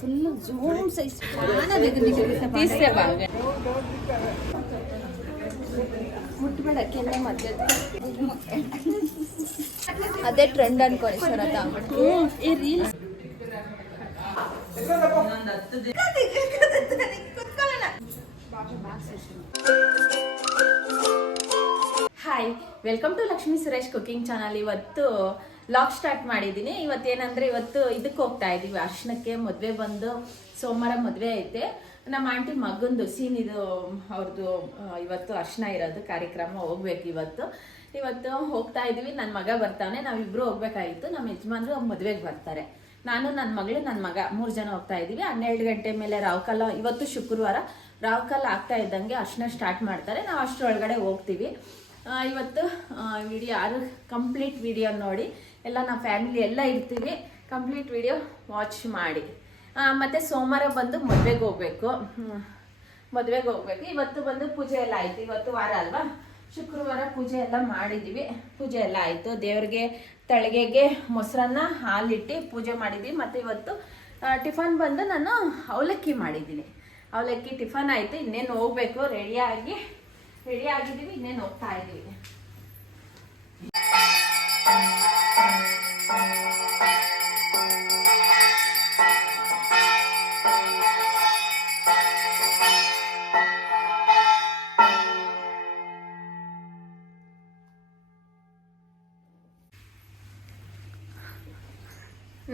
Full Zoom size చాలా దగ్గర తీస్తే బాగా ಮುಟ್ಬೇಡ ಕೆನ್ನೆ ಮಧ್ಯ ಅದೇ ಟ್ರೆಂಡ್ ಅನ್ಕೊಳ್ಳಿ ಸರ್ ಅದು ಈ reels hi welcome to Lakshmi Suresh cooking channel. ಇವತ್ತು ಲಾಗ್ ಸ್ಟಾರ್ಟ್ ಮಾಡಿದ್ದೀನಿ. ಇವತ್ತೇನಂದ್ರೆ ಇವತ್ತು ಇದಕ್ಕೆ ಹೋಗ್ತಾ ಇದೀವಿ, ಅರ್ಶನಕ್ಕೆ. ಮದುವೆ ಬಂದು ಸೋಮವಾರ ಮದುವೆ ಐತೆ. ನಮ್ಮ ಆಂಟಿ ಮಗಂದು ಸೀನಿದು ಅವ್ರದ್ದು ಇವತ್ತು ಅರ್ಶನ ಇರೋದು ಕಾರ್ಯಕ್ರಮ, ಹೋಗ್ಬೇಕು ಇವತ್ತು ಹೋಗ್ತಾ ಇದೀವಿ. ನನ್ನ ಮಗ ಬರ್ತಾನೆ, ನಾವಿಬ್ರು ಹೋಗ್ಬೇಕಾಗಿತ್ತು. ನಮ್ಮ ಯಜಮಾನ್ರು ಮದುವೆಗೆ ಬರ್ತಾರೆ. ನಾನು, ನನ್ನ ಮಗಳು, ನನ್ನ ಮಗ 3 ಜನ ಹೋಗ್ತಾ ಇದೀವಿ. 12 ಗಂಟೆ ಮೇಲೆ ರಾವ್ಕಾಲ, ಇವತ್ತು ಶುಕ್ರವಾರ ರಾವ್ಕಾಲ ಆಗ್ತಾ ಇದ್ದಂಗೆ ಅರ್ಶನ ಸ್ಟಾರ್ಟ್ ಮಾಡ್ತಾರೆ. ನಾವು ಅಷ್ಟರೊಳಗಡೆ ಹೋಗ್ತೀವಿ. ಇವತ್ತು ವಿಡಿಯೋ ಯಾರು ಕಂಪ್ಲೀಟ್ ವಿಡಿಯೋ ನೋಡಿ, ಎಲ್ಲ ನಾವು ಫ್ಯಾಮಿಲಿ ಎಲ್ಲ ಇರ್ತೀವಿ. ಕಂಪ್ಲೀಟ್ ವಿಡಿಯೋ ವಾಚ್ ಮಾಡಿ. ಮತ್ತು ಸೋಮವಾರ ಬಂದು ಮದುವೆಗೆ ಹೋಗ್ಬೇಕು. ಇವತ್ತು ಬಂದು ಪೂಜೆ ಎಲ್ಲ ಆಯಿತು. ಇವತ್ತು ವಾರ ಅಲ್ವಾ, ಶುಕ್ರವಾರ ಪೂಜೆ ಎಲ್ಲ ಮಾಡಿದ್ದೀವಿ. ಪೂಜೆ ಎಲ್ಲ ಆಯಿತು. ದೇವ್ರಿಗೆ ತಳಿಗೆಗೆ ಮೊಸರನ್ನ ಹಾಲಿಟ್ಟು ಪೂಜೆ ಮಾಡಿದ್ವಿ. ಮತ್ತು ಇವತ್ತು ಟಿಫನ್ ಬಂದು ನಾನು ಅವಲಕ್ಕಿ ಮಾಡಿದ್ದೀನಿ. ಅವಲಕ್ಕಿ ಟಿಫನ್ ಆಯಿತು. ಇನ್ನೇನು ಹೋಗ್ಬೇಕು, ರೆಡಿ ಆಗಿದ್ದೀವಿ. ಇನ್ನೇನು ಹೋಗ್ತಾ ಇದ್ದೀವಿ.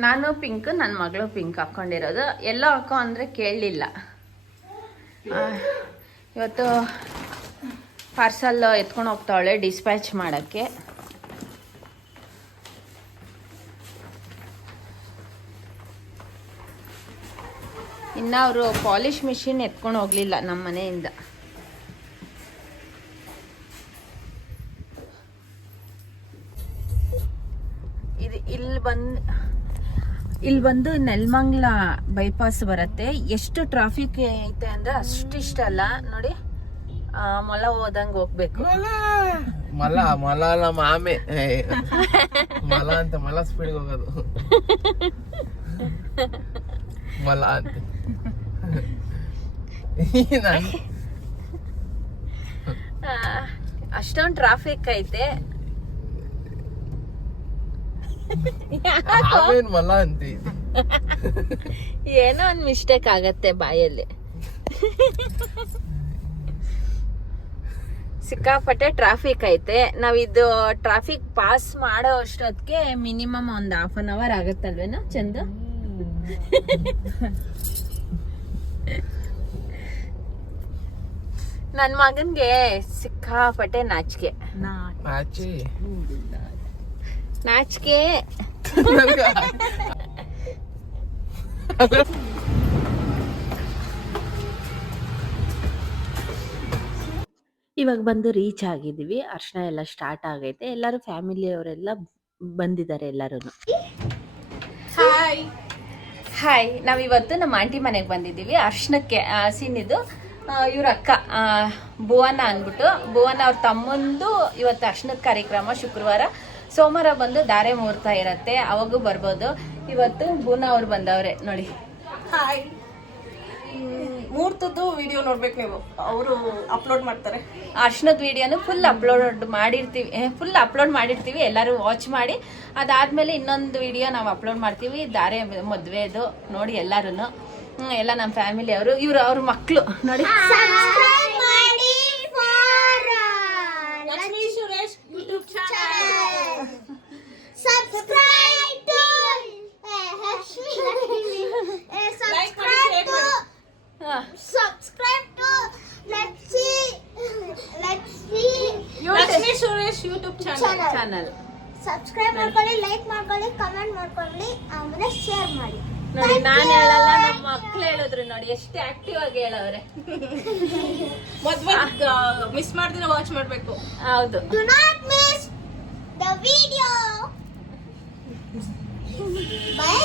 ನಾನು ಪಿಂಕ್, ನನ್ನ ಮಗಳು ಪಿಂಕ್ ಹಾಕ್ಕೊಂಡಿರೋದು. ಎಲ್ಲೋ ಹಾಕೋ ಅಂದರೆ ಕೇಳಲಿಲ್ಲ. ಇವತ್ತು ಪಾರ್ಸಲ್ ಎತ್ಕೊಂಡು ಹೋಗ್ತಾವಳೆ ಡಿಸ್ಪ್ಯಾಚ್ ಮಾಡೋಕ್ಕೆ. ಇನ್ನು ಅವರು ಪಾಲಿಶ್ ಮಿಷಿನ್ ಎತ್ಕೊಂಡು ಹೋಗಲಿಲ್ಲ ನಮ್ಮ ಮನೆಯಿಂದ. ಇದು ಇಲ್ಲಿ ಬಂದು ನೆಲಮಂಗಲ ಬೈಪಾಸ್ ಬರುತ್ತೆ. ಎಷ್ಟು ಟ್ರಾಫಿಕ್ ಐತೆ ಅಂದ್ರೆ ಅಷ್ಟಿಷ್ಟ ಅಲ್ಲ ನೋಡಿ. ಮೊಲ ಹೋದಂಗೆ ಹೋಗ್ಬೇಕು. ಮಲ ಅಲ್ಲ ಮಾಮೆ, ಮಲ ಅಂತ ಮಲ ಸ್ಪೀಡ್ ಹೋಗೋದು ಮಲ ಅಂತ. ಅಷ್ಟೊಂದು ಟ್ರಾಫಿಕ್ ಐತೆ. ಮಲ ಅಂತ ಏನೋ ಒಂದು ಮಿಸ್ಟೇಕ್ ಆಗತ್ತೆ ಬಾಯಲ್ಲಿ. ಸಿಕ್ಕಾಪಟ್ಟೆ ಟ್ರಾಫಿಕ್ ಐತೆ. ನಾವಿದು ಟ್ರಾಫಿಕ್ ಪಾಸ್ ಮಾಡೋ ಅಷ್ಟೊತ್ತಿಗೆ ಮಿನಿಮಮ್ ಒಂದು 1/2 hour ಆಗತ್ತಲ್ವೇನೋ ಚಂದ. ನನ್ನ ಮಗನ್ಗೆ ಸಿಕ್ಕಾಪಟ್ಟೆ ನಾಚಿಕೆ. ಇವಾಗ ಬಂದು ರೀಚ್ ಆಗಿದ್ದೀವಿ. ಅರ್ಶನ ಎಲ್ಲ ಸ್ಟಾರ್ಟ್ ಆಗೈತೆ. ಎಲ್ಲರೂ ಫ್ಯಾಮಿಲಿಯವರೆಲ್ಲ ಬಂದಿದ್ದಾರೆ ಎಲ್ಲರೂ. ಹಾಯ್, ನಾವಿವತ್ತು ನಮ್ಮ ಆಂಟಿ ಮನೆಗೆ ಬಂದಿದ್ದೀವಿ ಅರ್ಶನಕ್ಕೆ. ಸೀನಿದು ಇವ್ರ ಅಕ್ಕ ಭುವನ ಅಂದ್ಬಿಟ್ಟು, ಭುವನ ಅವ್ರ ತಮ್ಮಂದು ಇವತ್ತು ಅರ್ಶನದ ಕಾರ್ಯಕ್ರಮ ಶುಕ್ರವಾರ. ಸೋಮವಾರ ಬಂದು ಧಾರೆ ಮುಹೂರ್ತ ಇರತ್ತೆ, ಅವಾಗೂ ಬರ್ಬೋದು. ಇವತ್ತು ಭುವನ ಅವ್ರು ಬಂದವ್ರೆ ನೋಡಿ. ಹಾಯ್, ಮುಹೂರ್ತದ್ದು ವಿಡಿಯೋ ನೋಡ್ಬೇಕು ನೀವು, ಅವರು ಅಪ್ಲೋಡ್ ಮಾಡ್ತಾರೆ. ಅರ್ಶನದ ವಿಡಿಯೋನು ಫುಲ್ ಅಪ್ಲೋಡ್ ಮಾಡಿರ್ತೀವಿ. ಎಲ್ಲರೂ ವಾಚ್ ಮಾಡಿ. ಅದಾದ್ಮೇಲೆ ಇನ್ನೊಂದು ವಿಡಿಯೋ ನಾವು ಅಪ್ಲೋಡ್ ಮಾಡ್ತೀವಿ, ಧಾರೆ ಮದುವೆದು. ನೋಡಿ ಎಲ್ಲರೂ, ಎಲ್ಲ ನಮ್ಮ ಫ್ಯಾಮಿಲಿ ಅವರು, ಇವರು ಅವ್ರ ಮಕ್ಕಳು ನೋಡಿ. Lakshmi Suresh YouTube channel. Subscribe to Lakshmi Suresh YouTube channel. Subscribe ಮಾಡ್ಕೊಳ್ಳಿ, ಲೈಕ್ ಮಾಡ್ಕೊಳ್ಳಿ, ಕಮೆಂಟ್ ಮಾಡ್ಕೊಳ್ಳಿ, ಆಮೇಲೆ ಶೇರ್ ಮಾಡಿ. ನೋಡಿ, ನಾನು ಹೇಳಲ್ಲ, ನಮ್ಮ ಮಕ್ಳು ಹೇಳಿದ್ರು ನೋಡಿ, ಎಷ್ಟು ಆಕ್ಟಿವ್ ಆಗಿ ಹೇಳವ್ರೆ. ಮದ್ವೆ ಮಿಸ್ ಮಾಡ್ದಿರ ವಾಚ್ ಮಾಡ್ಬೇಕು. ಹೌದು. Do not miss the video. Bye.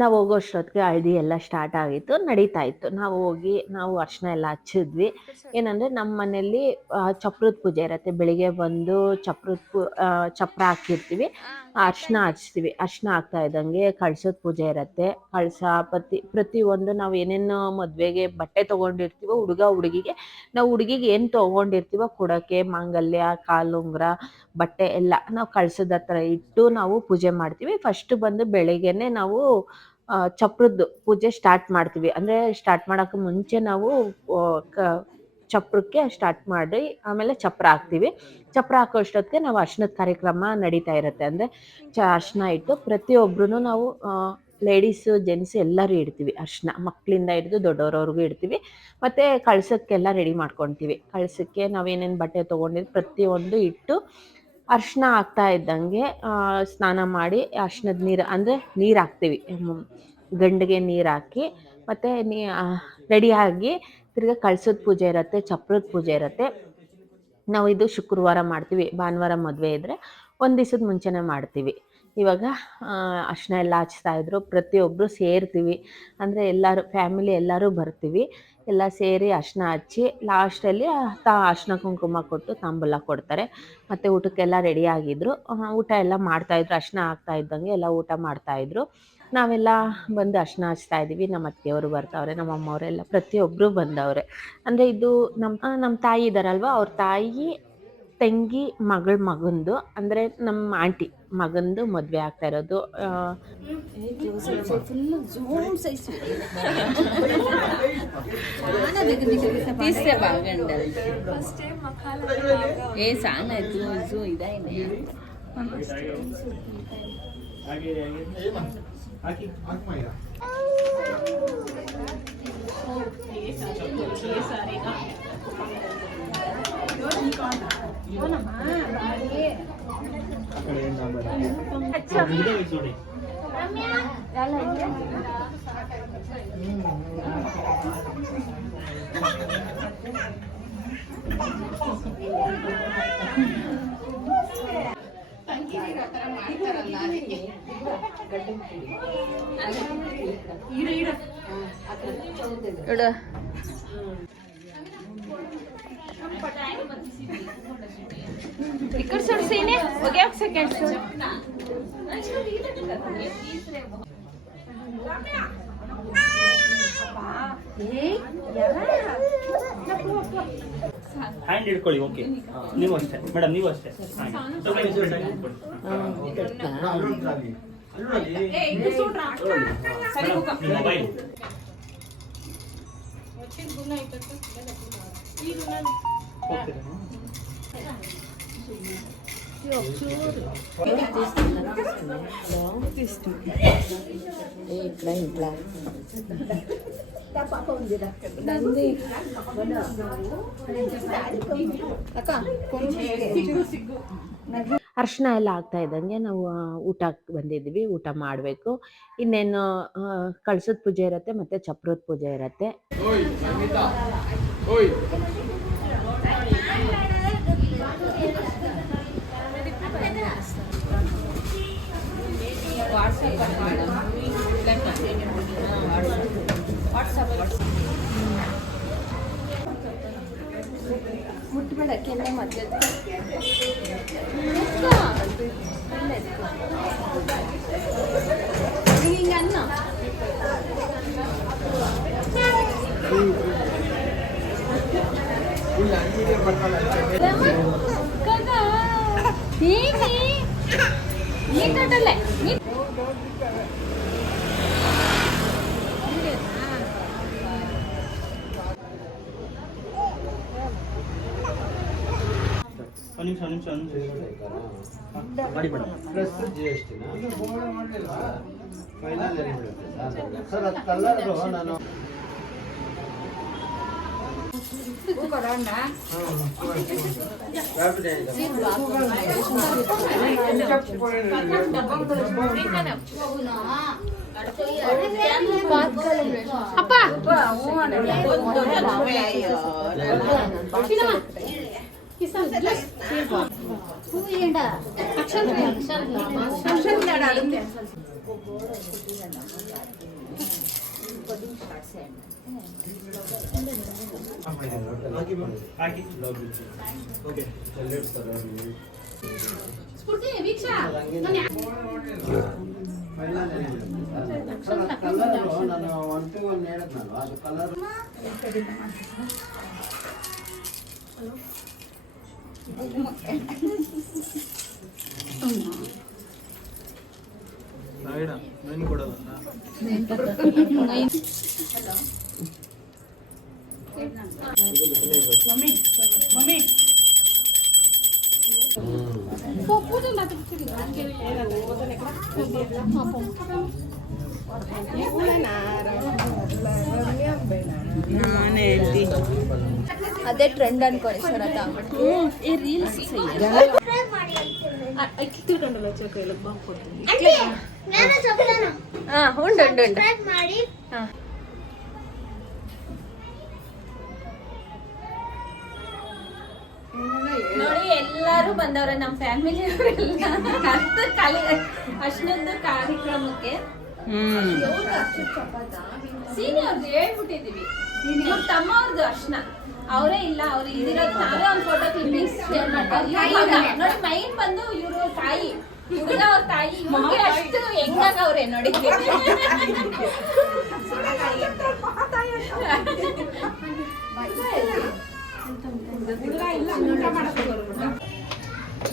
ನಾವು ಹೋಗೋ ಅಷ್ಟೊತ್ತಿಗೆ ಹಳದಿ ಎಲ್ಲ ಸ್ಟಾರ್ಟ್ ಆಗಿತ್ತು, ನಡೀತಾ ಇತ್ತು. ನಾವು ಹೋಗಿ ನಾವು ಅರ್ಶಿನ ಎಲ್ಲ ಹಚ್ಚಿದ್ವಿ. ಏನಂದರೆ ನಮ್ಮ ಮನೆಯಲ್ಲಿ ಚಪ್ರದ ಪೂಜೆ ಇರುತ್ತೆ. ಬೆಳಿಗ್ಗೆ ಬಂದು ಚಪ್ರ ಹಾಕಿರ್ತೀವಿ, ಅರ್ಶಿನ ಹಚ್ತೀವಿ. ಅರ್ಶಿನ ಹಾಕ್ತಾ ಇದ್ದಂಗೆ ಕಳ್ಸದ ಪೂಜೆ ಇರುತ್ತೆ. ಕಳಸ ಪ್ರತಿಯೊಂದು ನಾವು ಏನೇನು ಮದುವೆಗೆ ಬಟ್ಟೆ ತೊಗೊಂಡಿರ್ತೀವೋ ಹುಡುಗಿಗೆ, ನಾವು ಹುಡುಗಿಗೆ ಏನು ತೊಗೊಂಡಿರ್ತೀವೋ ಕೊಡೋಕ್ಕೆ ಮಾಂಗಲ್ಯ, ಕಾಲುಂಗುರ, ಬಟ್ಟೆ ಎಲ್ಲ ನಾವು ಕಳ್ಸದ ಹತ್ರ ಇಟ್ಟು ನಾವು ಪೂಜೆ ಮಾಡ್ತೀವಿ. ಫಸ್ಟ್ ಬಂದು ಬೆಳಿಗ್ಗೆನೆ ನಾವು ಚಪ್ರದ್ದು ಪೂಜೆ ಸ್ಟಾರ್ಟ್ ಮಾಡ್ತೀವಿ. ಅಂದರೆ ಸ್ಟಾರ್ಟ್ ಮಾಡೋಕ್ಕೆ ಮುಂಚೆ ನಾವು ಚಪ್ರಕ್ಕೆ ಸ್ಟಾರ್ಟ್ ಮಾಡಿ ಆಮೇಲೆ ಚಪ್ರ ಹಾಕ್ತೀವಿ. ಚಪ್ರ ಹಾಕೋ ಅಷ್ಟೊತ್ತಿಗೆ ನಾವು ಅರ್ಶಿನದ ಕಾರ್ಯಕ್ರಮ ನಡೀತಾ ಇರುತ್ತೆ. ಅಂದರೆ ಅರ್ಶಿನ ಇಟ್ಟು ಪ್ರತಿಯೊಬ್ಬರೂ ನಾವು ಲೇಡೀಸು ಜೆಂಟ್ಸು ಎಲ್ಲರೂ ಇಡ್ತೀವಿ. ಅರ್ಶಿನ ಮಕ್ಕಳಿಂದ ಹಿಡಿದು ದೊಡ್ಡವ್ರವ್ರಿಗೂ ಇಡ್ತೀವಿ. ಮತ್ತು ಕಳ್ಸೋಕ್ಕೆಲ್ಲ ರೆಡಿ ಮಾಡ್ಕೊತೀವಿ. ಕಳ್ಸೋಕ್ಕೆ ನಾವೇನೇನು ಬಟ್ಟೆ ತೊಗೊಂಡಿದ್ದು ಪ್ರತಿಯೊಂದು ಇಟ್ಟು ಅರ್ಶಿನ ಹಾಕ್ತಾ ಇದ್ದಂಗೆ ಸ್ನಾನ ಮಾಡಿ ಅರ್ಶಿನದ ನೀರು ಅಂದರೆ ನೀರು ಹಾಕ್ತೀವಿ. ಗಂಡಿಗೆ ನೀರು ಹಾಕಿ ಮತ್ತು ರೆಡಿಯಾಗಿ ತಿರ್ಗಿ ಕಳ್ಸೋದು ಪೂಜೆ ಇರುತ್ತೆ, ಚಪ್ರದ ಪೂಜೆ ಇರುತ್ತೆ. ನಾವು ಇದು ಶುಕ್ರವಾರ ಮಾಡ್ತೀವಿ. ಭಾನುವಾರ ಮದುವೆ ಇದ್ದರೆ ಒಂದು ದಿವಸದ ಮುಂಚೆನೇ ಮಾಡ್ತೀವಿ. ಇವಾಗ ಅರ್ಶಿನ ಎಲ್ಲ ಹಚ್ತಾಯಿದ್ರು. ಪ್ರತಿಯೊಬ್ಬರು ಸೇರ್ತೀವಿ. ಅಂದರೆ ಎಲ್ಲರೂ ಫ್ಯಾಮಿಲಿ ಎಲ್ಲರೂ ಬರ್ತೀವಿ. ಎಲ್ಲ ಸೇರಿ ಅರ್ಶಿನ ಹಚ್ಚಿ ಲಾಸ್ಟಲ್ಲಿ ಅರ್ಶಿನ ಕುಂಕುಮ ಕೊಟ್ಟು ತಾಂಬೂಲ ಕೊಡ್ತಾರೆ. ಮತ್ತು ಊಟಕ್ಕೆಲ್ಲ ರೆಡಿಯಾಗಿದ್ದರು. ಊಟ ಎಲ್ಲ ಮಾಡ್ತಾಯಿದ್ರು. ಅರ್ಶಿನ ಹಾಕ್ತಾ ಇದ್ದಂಗೆ ಎಲ್ಲ ಊಟ ಮಾಡ್ತಾಯಿದ್ರು. ನಾವೆಲ್ಲ ಬಂದು ಅರ್ಶಿನ ಹಚ್ತಾ ಇದ್ದೀವಿ. ನಮ್ಮ ಅತ್ತಿಗೆಯವರು ಬರ್ತಾವ್ರೆ, ನಮ್ಮ ಅಮ್ಮವರೆಲ್ಲ ಪ್ರತಿಯೊಬ್ಬರು ಬಂದವ್ರೆ. ಅಂದರೆ ಇದು ನಮ್ಮ ತಾಯಿ ಇದ್ದಾರಲ್ವ, ಅವ್ರ ತಾಯಿ ತಂಗಿ ಮಗಂದು, ಅಂದರೆ ನಮ್ಮ ಆಂಟಿ ಮಗಂದು ಮದುವೆ ಆಗ್ತಾ ಇರೋದು. ఇక్కడ చూడు సీనే ఒకే ఒక సెకండ్ చూడు. ಹ್ಯಾಂಡ್ ಹಿಡ್ಕೊಳ್ಳಿ. ಓಕೆ, ನೀವು ಅಷ್ಟೇ ಮೇಡಮ್, ನೀವು ಅಷ್ಟೇ. ಮೊಬೈಲ್ ಅರ್ಶಿನ ಎಲ್ಲ ಆಗ್ತಾ ಇದ್ದಂಗೆ ನಾವು ಊಟಕ್ಕೆ ಬಂದಿದ್ವಿ. ಊಟ ಮಾಡಬೇಕು. ಇನ್ನೇನು ಕಳ್ಸದ ಪೂಜೆ ಇರುತ್ತೆ ಮತ್ತು ಚಪ್ರದ ಪೂಜೆ ಇರುತ್ತೆ. ಮುಟ್ಬೇಡಕ್ಕೆ ಮಧ್ಯ ಹಿಂಗೆ ಅನ್ನ ನೀ ತೊಟ್ಟಲ್ಲೇ ನಿಮಿಷ ಮಾಡಿ madam. Plus GST final sir ಅದು ಕಲ್ಲರ್ದು ನಾನು ಅದೇ ಟ್ರೆಂಡ್ ಅನ್ಕೊಳ್ಳಿ ಸರ್ ಅದ ಸಬ್ಸ್ಕ್ರೈಬ್ ಮಾಡಿ ಅಂತೆ. ನಾನು ಸಬ್ಸ್ಕ್ರೈಬ್ ಮಾಡಿ. ನೋಡಿ ಎಲ್ಲಾರು ಬಂದವ್ರೆ ನಮ್ಮ ಫ್ಯಾಮಿಲಿ ಅಷ್ಟೊಂದು ಕಾರ್ಯಕ್ರಮಕ್ಕೆ ಸೀನಿಯರ್ದು ಹೇಳ್ಬಿಟ್ಟಿದೀವಿ. ಇವ್ರ ತಮ್ಮ ಅವ್ರದ್ದು ಅರ್ಶನ ಅವರೇ ಇಲ್ಲ, ಅವ್ರು ಇದಿರೋದು ನಾವೇ ಒಂದು ಫೋಟೋ ಕ್ಲಿಪ್ಪಿಂಗ್ಸ್ ಶೇರ್ ಮಾಡ್ತೀವಿ. ನೋಡಿ ಮೈನ್ ಬಂದು ಇವರು ತಾಯಿ, ಹುಡುಗ ಅವ್ರ ತಾಯಿ, ಇವ್ರಿಗೆ ಅಷ್ಟು ಹೆಂಗಾಗವ್ರೆ ನೋಡಿ.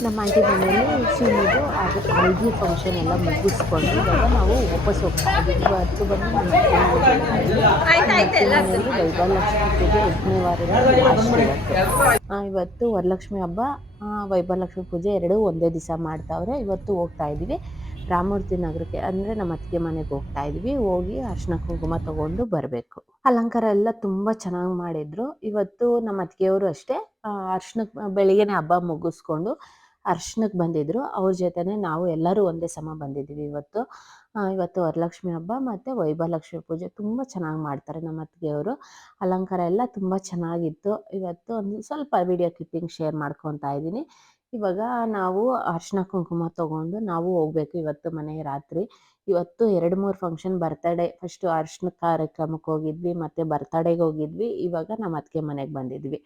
ನಮ್ಮ ಆಂಟಿ ಮನೆಯಲ್ಲಿ ಸೀನಿದು ಅದು ಹಳದಿ ಫಂಕ್ಷನ್ ಎಲ್ಲ ಮುಗಿಸ್ಕೊಂಡು ಇವಾಗ ನಾವು ವಾಪಸ್ ಹೋಗ್ತಾ ಇದ್ದೀವಿ. ಇವತ್ತು ಬಂದು ವೈಭವಲಕ್ಷ್ಮಿ ಪೂಜೆ 8ನೇ ವಾರದ ಇವತ್ತು ವರಲಕ್ಷ್ಮಿ ಹಬ್ಬ, ವೈಭವಲಕ್ಷ್ಮಿ ಪೂಜೆ ಎರಡೂ ಒಂದೇ ದಿವಸ ಮಾಡ್ತಾವ್ರೆ. ಇವತ್ತು ಹೋಗ್ತಾ ಇದ್ದೀವಿ ರಾಮಮೂರ್ತಿ ನಗರಕ್ಕೆ, ಅಂದರೆ ನಮ್ಮ ಅತ್ತಿಗೆ ಮನೆಗೆ ಹೋಗ್ತಾ ಇದ್ವಿ. ಹೋಗಿ ಅರ್ಶಿನ ಕುಂಕುಮ ತಗೊಂಡು ಬರಬೇಕು. ಅಲಂಕಾರ ಎಲ್ಲ ತುಂಬ ಚೆನ್ನಾಗಿ ಮಾಡಿದ್ರು. ಇವತ್ತು ನಮ್ಮ ಅತ್ತಿಗೆಯವರು ಅಷ್ಟೇ ಅರ್ಶಿನಕ್ಕೆ ಬೆಳಿಗ್ಗೆನೆ ಹಬ್ಬ ಮುಗಿಸ್ಕೊಂಡು ಅರ್ಶಿನಕ್ಕೆ ಬಂದಿದ್ರು. ಅವ್ರ ಜೊತೆನೆ ನಾವು ಎಲ್ಲರೂ ಒಂದೇ ಸಮ ಬಂದಿದ್ದೀವಿ. ಇವತ್ತು ವರಲಕ್ಷ್ಮಿ ಹಬ್ಬ ಮತ್ತು ವೈಭವಲಕ್ಷ್ಮಿ ಪೂಜೆ ತುಂಬ ಚೆನ್ನಾಗಿ ಮಾಡ್ತಾರೆ ನಮ್ಮ ಅತ್ತಿಗೆಯವರು. ಅಲಂಕಾರ ಎಲ್ಲ ತುಂಬ ಚೆನ್ನಾಗಿತ್ತು. ಇವತ್ತು ಒಂದು ಸ್ವಲ್ಪ ವಿಡಿಯೋ ಕ್ಲಿಪ್ಪಿಂಗ್ ಶೇರ್ ಮಾಡ್ಕೊತಾ ಇದ್ದೀನಿ. ಇವಾಗ ನಾವು ಅರ್ಶಿನ ಕುಂಕುಮ ತೊಗೊಂಡು ನಾವು ಹೋಗ್ಬೇಕು ಇವತ್ತು ಮನೆಗೆ ರಾತ್ರಿ. ಇವತ್ತು 2-3 ಫಂಕ್ಷನ್, ಬರ್ತಡೇ, ಫಸ್ಟು ಅರ್ಶಿನ ಕಾರ್ಯಕ್ರಮಕ್ಕೆ ಹೋಗಿದ್ವಿ, ಮತ್ತು ಬರ್ತಡೇಗೆ ಹೋಗಿದ್ವಿ. ಇವಾಗ ನಮ್ಮ ಅತ್ತಿಗೆ ಮನೆಗೆ ಬಂದಿದ್ವಿ.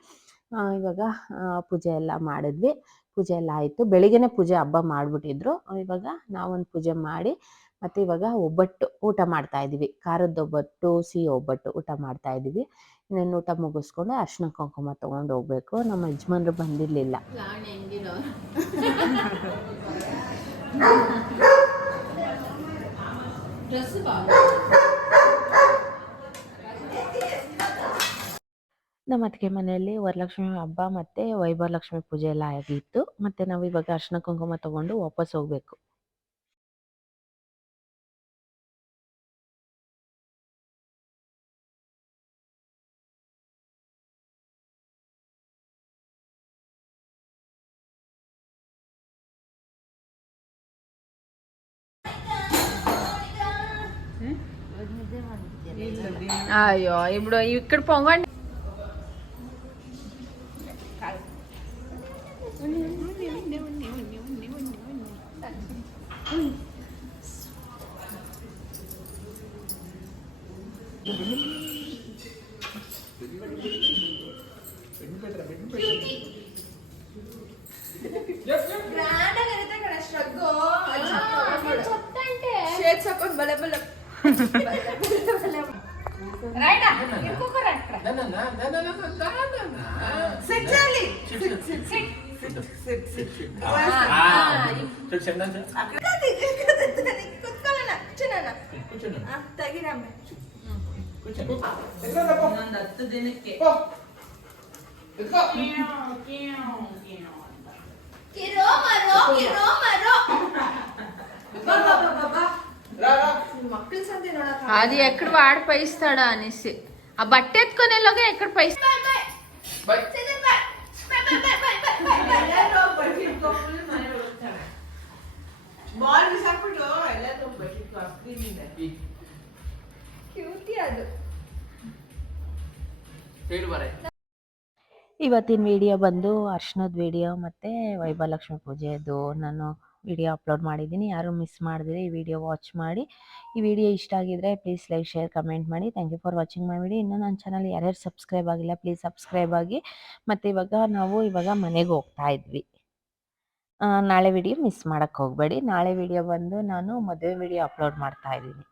ಇವಾಗ ಪೂಜೆ ಎಲ್ಲ ಮಾಡಿದ್ವಿ. ಪೂಜೆ ಎಲ್ಲ ಆಯಿತು. ಬೆಳಿಗ್ಗೆನೇ ಪೂಜೆ ಹಬ್ಬ ಮಾಡಿಬಿಟ್ಟಿದ್ರು. ಇವಾಗ ನಾವೊಂದು ಪೂಜೆ ಮಾಡಿ ಮತ್ತು ಇವಾಗ ಒಬ್ಬಟ್ಟು ಊಟ ಮಾಡ್ತಾ ಇದ್ದೀವಿ. ಖಾರದ ಒಬ್ಬಟ್ಟು, ಸಿಹಿ ಒಬ್ಬಟ್ಟು ಊಟ ಮಾಡ್ತಾ ಇದ್ದೀವಿ. ಇನ್ನೇನು ಊಟ ಮುಗಿಸ್ಕೊಂಡು ಅರ್ಶಿನ ಕುಂಕುಮ ತೊಗೊಂಡು ಹೋಗ್ಬೇಕು. ನಮ್ಮ ಯಜಮಾನ್ರು ಬಂದಿರಲಿಲ್ಲ. ನಮ್ಮ ಅತ್ತಿಗೆ ಮನೆಯಲ್ಲಿ ವರಲಕ್ಷ್ಮಿ ಹಬ್ಬ ಮತ್ತು ವೈಭವಲಕ್ಷ್ಮಿ ಪೂಜೆ ಎಲ್ಲ ಆಗಿತ್ತು. ಮತ್ತು ನಾವು ಇವಾಗ ಅರ್ಶಿನ ಕುಂಕುಮ ತೊಗೊಂಡು ವಾಪಸ್ ಹೋಗಬೇಕು. అయ్యో ఇప్పుడు ఇక్కడ పొంగండి. అది ఎక్కడ వాడు పైస్తాడా అనేసి ఆ బట్ట ఎత్తుకొని వెళ్ళగా ఎక్కడ పైస్తా ಬಾಲ್ ಬಿಸಾಕ್ಬಿಟ್ಟು ಎಲ್ಲಾದ್ರೂ ಬಟ್ಟಿಟ್ಟು ಸ್ಕ್ರೀನಿಂದ ಕ್ಯೂಟಿ ಅದು. ಹೇಳು ಬರೇ. ಇವತ್ತಿನ ವಿಡಿಯೋ ಬಂದು ಅರ್ಶನದ ವಿಡಿಯೋ ಮತ್ತು ವೈಭವಲಕ್ಷ್ಮಿ ಪೂಜೆದು ನಾನು ವಿಡಿಯೋ ಅಪ್ಲೋಡ್ ಮಾಡಿದ್ದೀನಿ. ಯಾರು ಮಿಸ್ ಮಾಡಿದ್ರೆ ಈ ವಿಡಿಯೋ ವಾಚ್ ಮಾಡಿ. ಈ ವಿಡಿಯೋ ಇಷ್ಟ ಆಗಿದ್ರೆ ಪ್ಲೀಸ್ ಲೈಕ್ ಶೇರ್ ಕಮೆಂಟ್ ಮಾಡಿ. Thank you for watching my video. ಇನ್ನೂ ನನ್ನ ಚಾನಲ್ ಯಾರ್ಯಾರು ಸಬ್ಸ್ಕ್ರೈಬ್ ಆಗಿಲ್ಲ ಪ್ಲೀಸ್ ಸಬ್ಸ್ಕ್ರೈಬ್ ಆಗಿ. ಮತ್ತು ಇವಾಗ ಮನೆಗೆ ಹೋಗ್ತಾ ಇದ್ವಿ. ನಾಳೆ ವಿಡಿಯೋ ಮಿಸ್ ಮಾಡೋಕ್ಕೆ ಹೋಗಬೇಡಿ. ನಾಳೆ ವಿಡಿಯೋ ಬಂದು ನಾನು ಮದುವೆ ವಿಡಿಯೋ ಅಪ್ಲೋಡ್ ಮಾಡ್ತಾ ಇದ್ದೀನಿ.